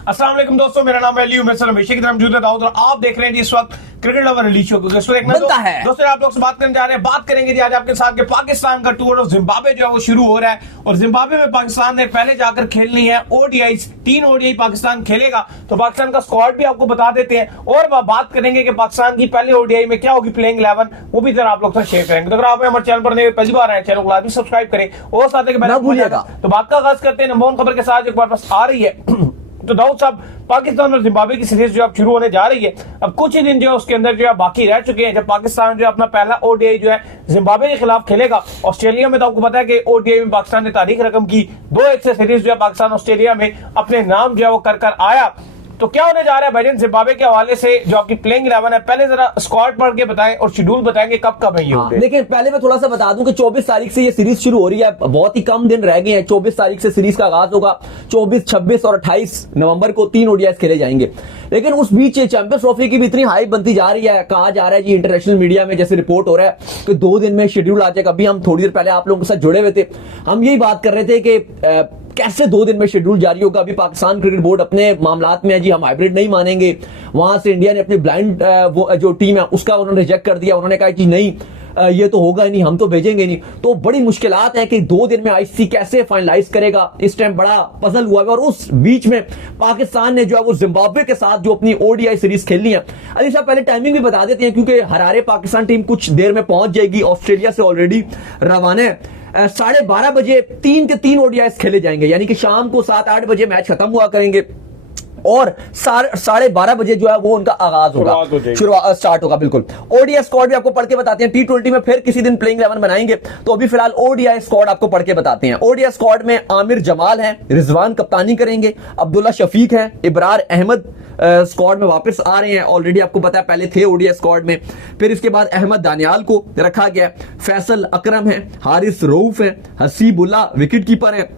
अस्सलाम वालेकुम दोस्तों, मेरा नाम है अली उमर सलाम की तरफ मौजूद है दाऊद और आप देख रहे हैं जी इस वक्त क्रिकेट लवर रिलीज शो। दोस्तों आप लोग से बात करने जा रहे हैं, बात करेंगे जी आज आपके साथ के पाकिस्तान का टूर और जिम्बाब्वे जो है वो शुरू हो रहा है और जिम्बाब्वे में पाकिस्तान ने पहले जाकर खेलनी है ओडीआई। 3 ओडीआई पाकिस्तान खेलेगा, तो पाकिस्तान का स्क्वाड भी आपको बता देते हैं और बात करेंगे कि पाकिस्तान की पहले ओडीआई में क्या होगी प्लेइंग 11, वो भी जरा आप लोग से शेयर करेंगे। तो अगर आप हमारे चैनल पर पहली बार आए, चैनल को लाजमी सब्सक्राइब करें और साथ ही भूलिएगा। तो बात का आगाज करते हैं नंबर 1 खबर के साथ एक बार बस आ रही है। तो दाऊद साहब, पाकिस्तान और जिम्बाब्वे की सीरीज जो अब शुरू होने जा रही है, अब कुछ ही दिन जो है उसके अंदर जो है बाकी रह चुके हैं जब पाकिस्तान जो अपना पहला ओडीआई जो है जिम्बाब्वे के खिलाफ खेलेगा। ऑस्ट्रेलिया में तो आपको पता है कि ओडीआई में पाकिस्तान ने तारीख रकम की 2-1 से सीरीज जो है पाकिस्तान ऑस्ट्रेलिया में अपने नाम जो है वो कर आया। तो क्या होने जा रहा है भाईजान जिम्बाब्वे के हवाले से जो आपकी प्लेइंग 11 है, पहले जरा स्क्वाड पढ़ के बताएं और शेड्यूल बताएंगे कब कब है ये। लेकिन पहले मैं थोड़ा सा बता दूं कि 24 तारीख से ये सीरीज शुरू हो रही है, बहुत ही कम दिन रह गए हैं। 24 तारीख से सीरीज का आगाज होगा, 24, 26 और 28 नवंबर को 3 ओडीआई खेले जाएंगे। लेकिन उस बीच चैंपियंस ट्रॉफी की भी इतनी हाइप बनती जा रही है, कहा जा रहा है जी इंटरनेशनल मीडिया में जैसे रिपोर्ट हो रहा है कि 2 दिन में शेड्यूल आ जाएगा। अभी हम थोड़ी देर पहले आप लोगों के साथ जुड़े हुए थे, हम यही बात कर रहे थे कि कैसे 2 दिन में शेड्यूल जारी होगा। अभी पाकिस्तान क्रिकेट बोर्ड अपने मामलात में है जी, हम हाइब्रिड नहीं मानेंगे। वहां से इंडिया ने अपनी ब्लाइंड वो जो टीम है उसका उन्होंने रिजेक्ट कर दिया। उन्होंने कहा कि नहीं ये तो होगा ही नहीं, हम तो भेजेंगे नहीं। तो बड़ी मुश्किलात है कि 2 दिन में आईसीसी कैसे फाइनलाइज करेगा, इस टाइम बड़ा पजल हुआ है। और उस बीच में पाकिस्तान ने जो है वो जिम्बाब्वे के साथ जो अपनी ओडीआई सीरीज खेलनी है। अली साहब पहले टाइमिंग भी बता देते हैं क्योंकि हरारे पाकिस्तान टीम कुछ देर में पहुंच जाएगी, ऑस्ट्रेलिया से ऑलरेडी रवाना है। 12:30 बजे 3 के 3 ओडीआई खेले जाएंगे, यानी कि शाम को 7-8 बजे मैच खत्म हुआ करेंगे और 12:30 बजे जो है वो उनका आगाज होगा, शुरुआत स्टार्ट होगा। बिल्कुल ओडीआई स्क्वाड भी आपको पढ़ के बताते हैं। टी20 में फिर किसी दिन प्लेइंग 11 बनाएंगे, तो अभी फिलहाल ओडीआई स्क्वाड आपको पढ़ के बताते हैं। ओडीआई स्क्वाड में आमिर जमाल है, रिजवान कप्तानी करेंगे, अब्दुल्ला शफीक है, इब्रार अहमद स्क्वाड में वापस आ रहे हैं। ऑलरेडी आपको पता है पहले थे ओडीआई स्क्वाड में। फिर इसके बाद अहमद दानियाल को रखा गया, फैसल अकरम है, हारिस रऊफ है, हसीबुल्ला विकेट कीपर है,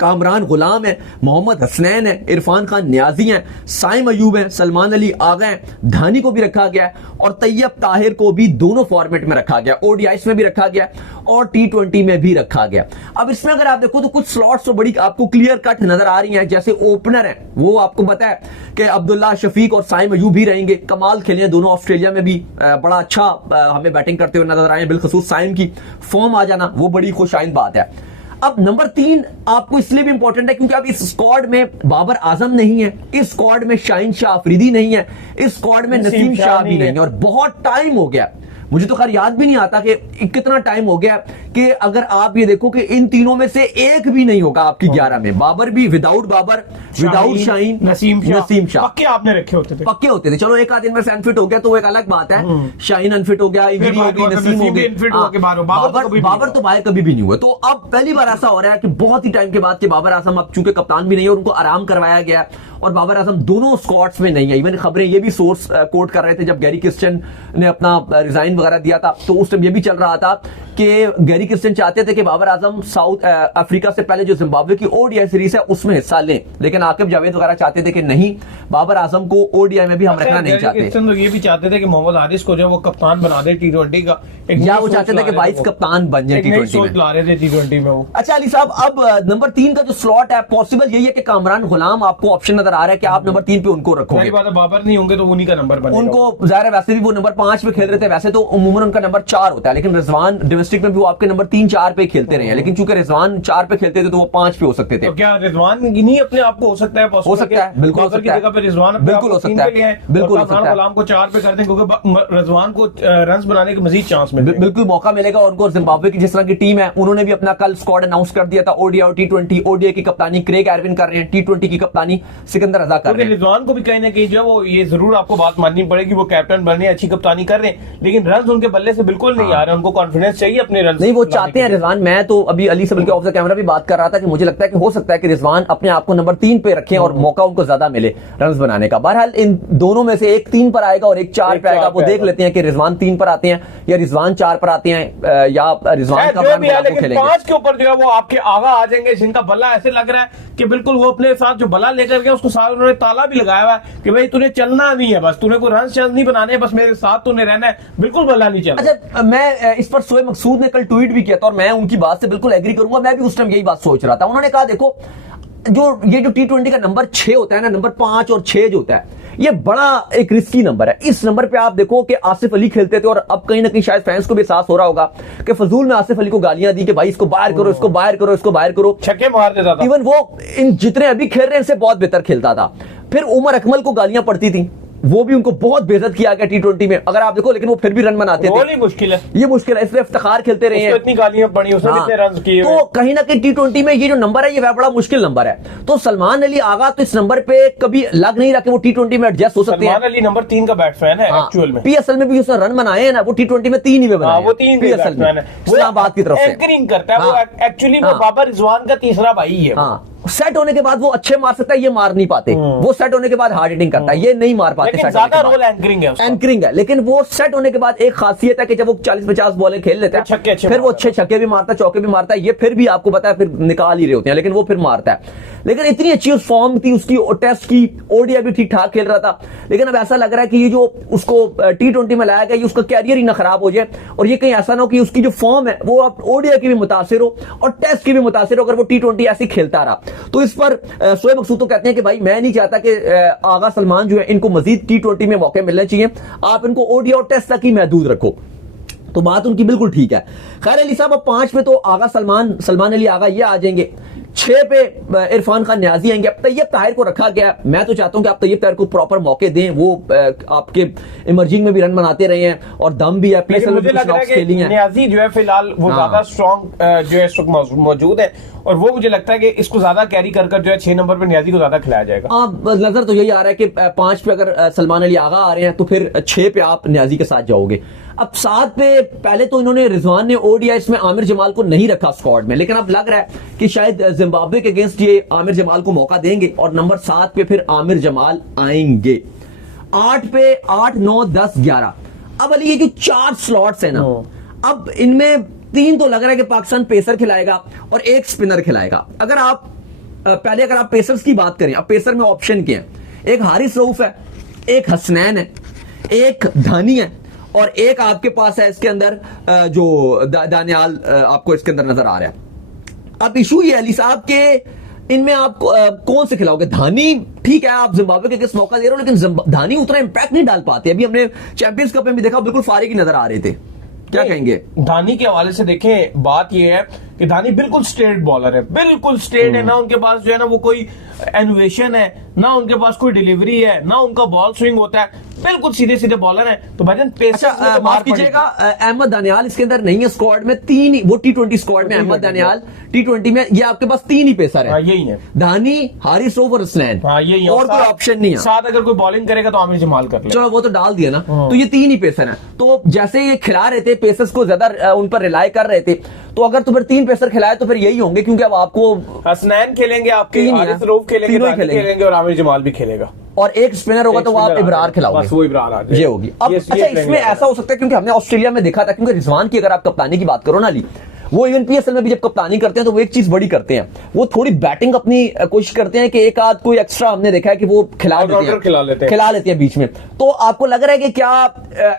कामरान गुलाम है, मोहम्मद हसनैन है, इरफान खान न्याजी है, साइम अयूब है, सलमान अली आगा है, धानी को भी रखा गया है और तैयब ताहिर को भी दोनों फॉर्मेट में रखा गया, ओडीआईस में भी रखा गया और टी20 में भी रखा गया। अब इसमें अगर आप देखो तो कुछ स्लॉट्स तो बड़ी आपको क्लियर कट नजर आ रही हैं। जैसे ओपनर है वो आपको पता है कि अब्दुल्ला शफीक और साइम अयूब भी रहेंगे। कमाल खेले हैं दोनों, ऑस्ट्रेलिया में भी बड़ा अच्छा हमें बैटिंग करते हुए नजर आए, बिलखसूस साइम की फॉर्म आ जाना वो बड़ी खुशाइन बात है। अब नंबर 3 आपको इसलिए भी इंपॉर्टेंट है क्योंकि अब इस स्क्वाड में बाबर आजम नहीं है, इस स्क्वाड में शाहीन शाह अफरीदी नहीं है, इस स्क्वाड में नसीम शाह भी नहीं है और बहुत टाइम हो गया। मुझे तो खैर याद भी नहीं आता कि कितना टाइम हो गया कि अगर आप ये देखो कि इन तीनों में से एक भी नहीं होगा आपकी 11 में। बाबर भी विदाउट बाबर, विदाउट शाहीन, नसीम शाह पक्के आपने रखे होते थे, पक्के होते थे। चलो एक आध दिन में से अनफिट हो गया तो वो एक अलग बात है, शाहीन अनफिट हो गया, इंजरी हो गई, नसीम हो गई, बाबर तो भाई कभी भी नहीं हुआ। तो अब पहली बार ऐसा हो रहा है कि बहुत ही टाइम के बाद कि बाबर आजम अब चूंकि कप्तान भी नहीं है और उनको आराम करवाया गया और बाबर आजम दोनों स्क्वाड्स में नहीं है। इवन खबरें ये भी सोर्स कोट कर रहे थे जब गैरी क्रिस्टियन ने अपना रिजाइन वगैरह दिया था तो उस टाइम ये भी चल रहा था कि गैरी क्रिस्टियन चाहते थे कि बाबर आजम साउथ अफ्रीका से पहले जो जिम्बाब्वे की ओडीआई सीरीज है उसमें हिस्सा लें, लेकिन आकिब जावेद वगैरह चाहते थे कि नहीं, बाबर आजम को ओडीआई में भी हम रखना नहीं चाहते। तो ये भी चाहते थे कि मोहम्मद हारिस को जो वो कप्तान बना दे टी20 का, या वो चाहते थे कि वाइस कप्तान बन जाए टी20 में वो। अच्छा अली साहब, अब नंबर 3 का जो स्लॉट है पॉसिबल यही है कि कामरान गुलाम आपको ऑप्शन नजर आ रहा है कि आप नंबर 3 पे उनको रखोगे। बाबर नहीं होंगे तो उन्हीं का नंबर बनेगा। उनको जाहिर है वैसे भी वो नंबर 5 पे खेल रहे थे, वैसे तो उमूमन उनका नंबर 4 होता है, लेकिन रिजवान डोमेस्टिक में भी वो आपके नंबर 3-4 पे खेलते रहे हैं, लेकिन चूंकि रिजवान 4 पे खेलते थे तो वो 5 पे हो सकते थे। तो क्या रिजवान नहीं अपने आप को हो सकता है? हो सकता है, बिल्कुल हो सकता है, रिजवान बिल्कुल हो सकता है, बिल्कुल हो सकता है। गुलाम को 4 पे कर दें क्योंकि रिजवान को रन बनाने का मजीद चांस मिलेगा, बिल्कुल मौका मिलेगा उनको। जिम्बाब्वे की जिस तरह की टीम है उन्होंने भी अपना कल स्क्वाड अनाउंस कर दिया था ओडीआई और टी20। ओडीआई की कप्तानी क्रेग एरविन कर रहे हैं, टी20 की कप्तानी सिकंदर रजा कर रहे हैं। रिजवान को भी कहीं ना कहीं जो वो ये जरूर आपको बात माननी पड़ेगी, वो कैप्टन बने, अच्छी कप्तानी कर रहे हैं, लेकिन रन उनके बल्ले से बिल्कुल नहीं आ रहे। उनको कॉन्फिडेंस चाहिए अपने रन, नहीं वो चाहते हैं रिजवान। मैं तो अभी अली से बल्कि ऑफ द कैमरा भी बात कर रहा था कि मुझे लगता है कि हो सकता है कि रिजवान अपने आप को नंबर 3 पे रखें और मौका उनको ज्यादा मिले रन बनाने का। बहरहाल इन दोनों में से एक 3 पर आएगा और एक 4 पे आएगा। वो देख लेते हैं कि रिजवान 3 पर आते हैं या रिजवान 4 पर आते हैं या रिजवान का लेकिन 5 के ऊपर जो है वो आपके आगा आ जाएंगे, जिनका बल्ला ऐसे लग रहा है कि बिल्कुल वो अपने साथ जो बल्ला लेकर गया उसको साथ उन्होंने ताला भी लगाया हुआ है कि भाई तूने चलना नहीं है, बस तूने कोई रन शंस नहीं बनाने, बस मेरे साथ तूने रहना है, बिल्कुल बल्ला नहीं चल। अच्छा मैं इस पर शोएब मकसूद ने कल ट्वीट भी किया था और मैं उनकी बात से बिल्कुल एग्री करूंगा। मैं भी उस टाइम यही बात सोच रहा था। उन्होंने कहा देखो जो ये जो T20 का नंबर 6 होता है ना, नंबर 5 और 6 जो होता है, ये बड़ा एक रिस्की नंबर है। इस नंबर पे आप देखो कि आसिफ अली खेलते थे और अब कहीं ना कहीं शायद फैंस को भी एहसास हो रहा होगा कि फजूल में आसिफ अली को गालियां दी कि भाई इसको बाहर करो, इसको बाहर करो, इसको बाहर करो, छक्के मार देता था। इवन वो इन जितने अभी खेल रहे हैं इनसे बहुत बेहतर खेलता था। फिर उमर अकमल को गालियां पड़ती थी, वो भी उनको बहुत बेइज्जत किया गया T20 में, अगर आप देखो, लेकिन वो फिर भी रन बनाते थे। मुश्किल है, ये मुश्किल है, इसलिए इफ्तिखार खेलते रहे हैं। इतनी गालियां पड़ी, उसने कितने रन किए। तो कहीं ना कहीं T20 में ये जो नंबर है, ये बड़ा मुश्किल नंबर है। तो सलमान अली आगा तो इस नंबर पे कभी लग नहीं रहा कि वो T20 में एडजस्ट हो सकते हैं। सलमान अली नंबर 3 का बैट्समैन है एक्चुअल में। PSL में भी उसने रन बनाए हैं ना, वो T20 में 3 ही में बनाए। वो 3 बैट्समैन है, इस्लामाबाद की तरफ से एंकरिंग करता है। वो एक्चुअली वो बाबर रिजवान का तीसरा भाई है। सेट होने के बाद वो अच्छे मार सकता है, ये मार नहीं पाते। वो सेट होने के बाद हार्ड हिटिंग करता है, ये नहीं मार पाते। लेकिन ज्यादा रोल एंकरिंग है उसका। एंकरिंग है, लेकिन वो सेट होने के बाद एक खासियत है कि जब वो 40-50 बॉलें खेल लेता है, फिर वो अच्छे छक्के भी मारता है, चौके भी मारता है। ये फिर भी आपको पता है फिर निकाल ही रहे होते हैं, लेकिन वो फिर मारता है। लेकिन इतनी अच्छी उस फॉर्म थी उसकी, टेस्ट की, ओडीआई भी ठीक ठाक खेल रहा था। लेकिन अब ऐसा लग रहा है कि ये जो उसको T20 में लाया गया, ये उसका कैरियर ही ना खराब हो जाए, और ये कहीं ऐसा ना हो कि उसकी जो फॉर्म है वो अब ओडीआई की भी मुतासिर हो और टेस्ट की भी मुतासिर हो, अगर वो T20 ऐसे खेलता रहा तो। इस पर शोएब मकसूद तो कहते हैं कि भाई मैं नहीं चाहता कि आगा सलमान जो है इनको मजीद T20 में मौके मिलने चाहिए, आप इनको ओडीआई और टेस्ट तक ही महदूद रखो। तो बात उनकी बिल्कुल ठीक है। खैर अली साहब, अब 5 पे तो आगा सलमान अली आगा ये आ जाएंगे, 6 पे इरफान खान न्याजी आएंगे। अब तैयब ताहिर को रखा गया, मैं तो चाहता हूं कि आप तैयब ताहिर को प्रॉपर मौके दें। वो आपके इमर्जिंग में भी रन बनाते रहे हैं और दम भी है, PSL में भी कुछ नॉक्स खेली हैं। न्याजी जो है फिलहाल वो ज्यादा स्ट्रॉन्ग जो है इस वक्त मौजूद है, और वो मुझे लगता है कि इसको ज्यादा कैरी कर जो है 6 नंबर पे न्याजी को ज्यादा खिलाया जाएगा। अब नजर तो यही आ रहा है कि 5 पे अगर सलमान अली आगा आ रहे हैं तो फिर 6 पे आप न्याजी के साथ जाओगे। अब 7 पे पहले तो इन्होंने रिजवान ने ओडीआई इसमें आमिर जमाल को नहीं रखा स्क्वाड में, लेकिन अब लग रहा है कि शायद जिम्बाब्वे के अगेंस्ट ये आमिर जमाल को मौका देंगे और नंबर 7 पे फिर आमिर जमाल आएंगे। 8 पे 8, 9, 10, 11। अब अली ये जो 4 स्लॉट्स है ना, अब इनमें 3 तो लग रहा है कि पाकिस्तान पेसर खिलाएगा और 1 स्पिनर खिलाएगा। अगर आप पहले अगर आप पेसर्स की बात करें, अब पेसर में ऑप्शन क्या है, एक हारिस रऊफ है, एक हसनैन है, एक धानी है, और एक आपके पास है इसके अंदर जो दानियाल आपको इसके अंदर नजर आ रहा है। अब इशू ये अली साहब के इनमें आप कौन से खिलाओगे? धानी ठीक है, आप जिम्बाब्वे के किस मौका दे रहे हो, लेकिन धानी उतना इंपैक्ट नहीं डाल पाते। अभी हमने चैंपियंस कप में भी देखा, बिल्कुल फारिग नजर आ रहे थे। क्या कहेंगे धानी के हवाले से? देखें, बात यह है कि धानी बिल्कुल स्ट्रेट बॉलर है, बिल्कुल स्ट्रेट है ना। उनके पास जो है ना वो कोई इनोवेशन है ना, उनके पास कोई डिलीवरी है ना, उनका बॉल स्विंग होता है, बिल्कुल सीधे सीधे बॉलर है। तो भाईजान पेसर माफ कीजिएगा, अहमद दानियाल इसके अंदर नहीं है स्क्वाड में। 3 ही वो T20 स्क्वाड में अहमद दानियाल, T20 में ये आपके पास 3 ही पेसर है। यही है, धानी, हारिस रऊफ और हसनैन। यही है, और कोई ऑप्शन नहीं है। साथ अगर कोई बॉलिंग करेगा तो आमिर जमाल कर ले। चलो वो तो डाल दिया ना। तो ये 3 ही पेसर हैं। तो जैसे ये खिला रहे थे, पेसर्स को ज्यादा उन पर रिलाई कर रहे थे, तो अगर तो फिर 3 पेसर खिलाए तो फिर यही होंगे, क्योंकि अब आपको हसनैन खेलेंगे, आपके हारिस रऊफ खेलेंगे और आमिर जमाल भी खेलेगा, और एक स्पिनर होगा तो वो आप इब्रार खिलाओगे। वो इब्रार आ ये होगी। अब अच्छा, इसमें ऐसा हो सकता है, क्योंकि हमने ऑस्ट्रेलिया में देखा था, क्योंकि रिजवान की अगर आप कप्तानी की बात करो ना अली, वो इवन PSL में भी जब कप्तानी करते हैं तो वो एक चीज बड़ी करते हैं, वो थोड़ी बैटिंग अपनी कोशिश करते हैं कि एक आध कोई एक्स्ट्रा हमने देखा है कि वो खिला लेते हैं बीच में। तो आपको लग रहा है कि क्या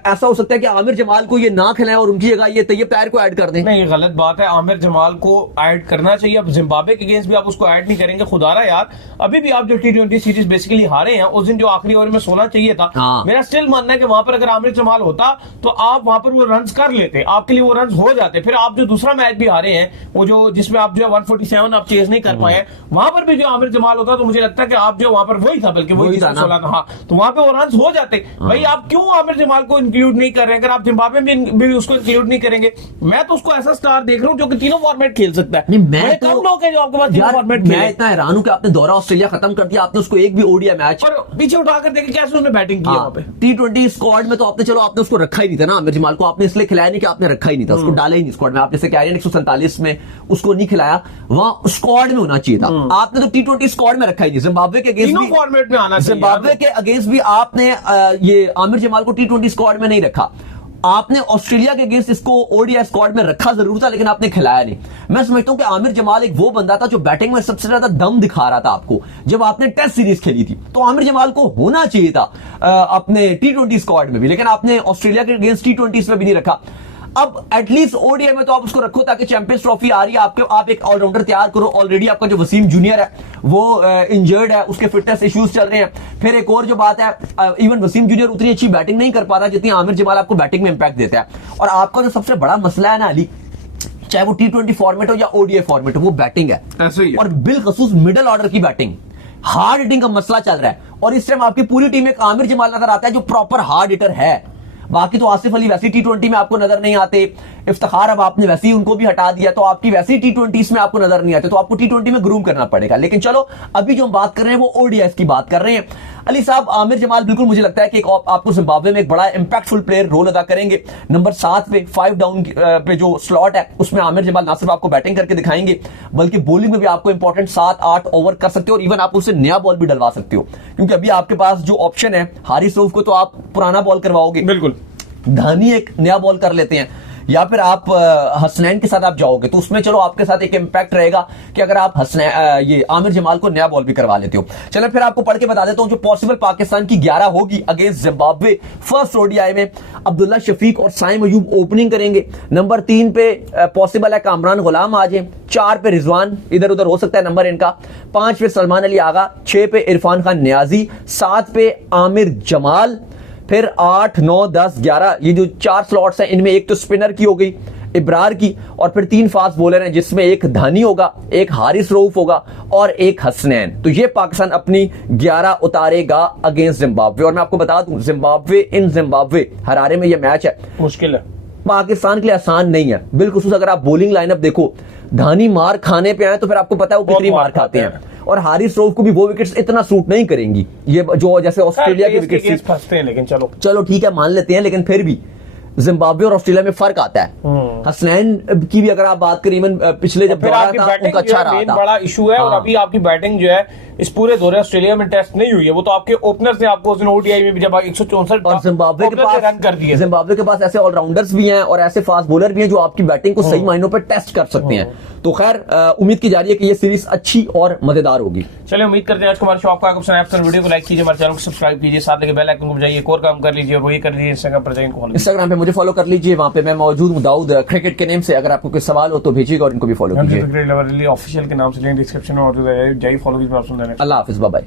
ऐसा हो सकता है कि आमिर जमाल को ये ना खिलाएं और उनकी जगह ये तैयब ताहिर को ऐड कर दें? नहीं, ये गलत बात है। आमिर जमाल को ऐड करना चाहिए। अब जिम्बाब्वे के अगेंस्ट भी आप उसको ऐड नहीं करेंगे, खुदारा यार। अभी भी आप जो T20 सीरीज बेसिकली हारे हैं, उस दिन जो आखिरी ओवर में 16 चाहिए था, मेरा स्टिल मानना है कि वहां पर अगर आमिर जमाल होता तो आप वहां पर वो रन कर लेते, आपके लिए वो रन हो जाते। फिर आप जो दूसरा मैच भी हारे हैं, वो जो जिसमें आप जो 147 आप चेज नहीं कर पाए, वहां पर भी जो आमिर जमाल होता तो मुझे लगता है कि आप जो वहां पर वही था, बल्कि वही 16 था, तो वहां पे वो रन हो जाते। भाई आप क्यों आमिर जमाल को इंक्लूड नहीं कर रहे हैं? अगर आप जिम्बाब्वे में भी उसको इंक्लूड नहीं करेंगे, मैं तो उसको ऐसा स्टार देख रहा हूं जो कि तीनों फॉर्मेट खेल सकता है। कम लोग हैं जो आपके पास तीनों फॉर्मेट खेले। मैं इतना हैरान हूं कि आपने दौरा ऑस्ट्रेलिया खत्म कर दिया, आपने उसको एक भी ओडीआई मैच और पीछे उठाकर देखे कैसे उसने बैटिंग की वहां पे। T20 स्क्वाड में तो आपने, चलो आपने उसको रखा ही नहीं था ना, आमिर जमाल को आपने इसलिए खिलाया नहीं कि आपने रखा ही नहीं था, उसको डाला ही नहीं स्क्वाड में। आप जैसे कह रहे हैं 147 में उसको नहीं खिलाया, वहां स्क्वाड में होना चाहिए था। आपने तो T20 स्क्वाड में रखा ही नहीं। जिम्बाब्वे के अगेंस्ट भी फॉर्मेट में आना चाहिए। जिम्बाब्वे के अगेंस्ट भी आपने ये आमिर जमाल को T20 स्क्वाड में नहीं रखा। आपने ऑस्ट्रेलिया के अगेंस्ट इसको ओडीआई स्क्वाड में रखा जरूर था, लेकिन आपने खिलाया नहीं। मैं समझता हूं कि आमिर जमाल एक वो बंदा था जो बैटिंग में सबसे ज्यादा दम दिखा रहा था आपको, जब आपने टेस्ट सीरीज खेली थी। तो आमिर जमाल को होना चाहिए था अपने T20 स्क्वाड में भी, लेकिन आपने ऑस्ट्रेलिया के अगेंस्ट T20 में भी नहीं रखा। अब एटलीस्ट ओडीआई में तो आप उसको रखो ताकि चैंपियंस ट्रॉफी आ रही है आपके, आप एक ऑलराउंडर तैयार करो। ऑलरेडी आपका जो वसीम जूनियर है वो इंजर्ड है, उसके फिटनेस इश्यूज चल रहे हैं। फिर एक और जो बात है, इवन वसीम जूनियर उतनी अच्छी बैटिंग नहीं कर पाता जितनी आमिर जमाल आपको बैटिंग में इंपैक्ट देता है। और आपका जो सबसे बड़ा मसला है ना अली, चाहे वो T20 फॉर्मेट हो या ओडीआई फॉर्मेट हो, वो बैटिंग है। ऐसे ही है। और बिलखसूस मिडिल ऑर्डर की बैटिंग, हार्ड हिटिंग का मसला चल रहा है। और इस टाइम आपकी पूरी टीम में एक आमिर जमाल नजर आता है जो प्रॉपर हार्ड हिटर है। बाकी तो आसिफ अली वैसे T20 में आपको नजर नहीं आते, इफ्तिखार अब आपने वैसे ही उनको भी हटा दिया तो आपकी वैसे ही T20 में आपको नजर नहीं आते, तो आपको T20 में ग्रूम करना पड़ेगा। लेकिन चलो अभी जो हम बात कर रहे हैं वो ओडीआई की बात कर रहे हैं। अली साहब, आमिर जमाल बिल्कुल मुझे लगता है कि आपको जिम्बाब्वे में एक बड़ा इंपैक्टफुल प्लेयर रोल अदा करेंगे। नंबर 7 पे 5 डाउन पे जो स्लॉट है उसमें आमिर जमाल ना सिर्फ आपको बैटिंग करके दिखाएंगे बल्कि बॉलिंग में भी आपको इंपॉर्टेंट 7-8 ओवर कर सकते हो और इवन आप उससे नया बॉल भी डलवा सकते हो, क्योंकि अभी आपके पास जो ऑप्शन है हारिस रऊफ को तो आप पुराना बॉल करवाओगे, बिल्कुल धानी एक नया बॉल कर लेते हैं, या फिर आप हसनैन के साथ आप जाओगे तो उसमें चलो आपके साथ एक इंपैक्ट रहेगा कि अगर आप ये आमिर जमाल को नया बॉल भी करवा लेते हो। चलो फिर आपको पढ़ के बता देता हूं जो पॉसिबल पाकिस्तान की 11 होगी अगेंस्ट जिम्बाब्वे फर्स्ट ओडीआई में। अब्दुल्ला शफीक और साइम अयूब ओपनिंग करेंगे। नंबर 3 पे पॉसिबल है कामरान गुलाम आ जाए, 4 पे रिजवान इधर उधर हो सकता है नंबर इनका, 5 पे सलमान अली आगा, 6 पे इरफान खान नियाजी, 7 पे आमिर जमाल, फिर 8, 9, 10, 11 ये जो 4 स्लॉट्स हैं इनमें एक तो स्पिनर की हो गई इब्रार की, और फिर 3 फास्ट बॉलर हैं जिसमें एक धानी होगा, एक हारिस रऊफ होगा और एक हसनैन। तो ये पाकिस्तान अपनी 11 उतारेगा अगेंस्ट जिम्बाब्वे। और मैं आपको बता दूं जिम्बाब्वे हरारे में ये मैच है, मुश्किल है, पाकिस्तान के लिए आसान नहीं है। बिल्कुल अगर आप बॉलिंग लाइनअप देखो, धानी मार खाने पे आए तो फिर आपको पता है वो कितनी मार खाते हैं, और हारिस रऊफ को भी वो विकेट्स इतना सूट नहीं करेंगी ये जो जैसे ऑस्ट्रेलिया के विकेट्स फंसते हैं। लेकिन चलो ठीक है मान लेते हैं, लेकिन फिर भी जिम्बाब्वे और ऑस्ट्रेलिया में फर्क आता है। हसनैन की भी अगर आप बात करें, इवन पिछले जब दौरा था उनका अच्छा रहा था, बड़ा इशू है। और अभी आपकी बैटिंग जो है इस पूरे दौरे ऑस्ट्रेलिया में टेस्ट नहीं हुई है, वो तो आपके ओपनर्स ने आपको ओडीआई में भी जब 164 और जिम्बाब्वे के पास ऐसे ऑलराउंडर्स भी हैं और ऐसे फास्ट बॉलर भी हैं जो आपकी बैटिंग को सही मायनों पर टेस्ट कर सकते हैं। तो खैर उम्मीद की जा रही है कि ये सीरीज अच्छी और मजेदार होगी। चलिए उम्मीद करते हैं आज हमारे शो आपको आपको वीडियो को लाइक कीजिए, हमारे चैनल को सब्सक्राइब कीजिए, साथ लेके बेल आइकन को बजाइए, एक और काम कर लीजिए और वही कर लीजिए इंस्टाग्राम पर जाइए, इंस्टाग्राम पे मुझे फॉलो कर लीजिए, वहां पे मैं मौजूद हूं दाऊद क्रिकेट के नेम से। अगर आपको कोई सवाल हो तो भेजिएगा और इनको भी फॉलो कीजिए। ऑफिशियल के नाम से लिंक डिस्क्रिप्शन में मौजूद है, जाइए फॉलो कीजिए। अल्लाह हाफिज, बाय बाय।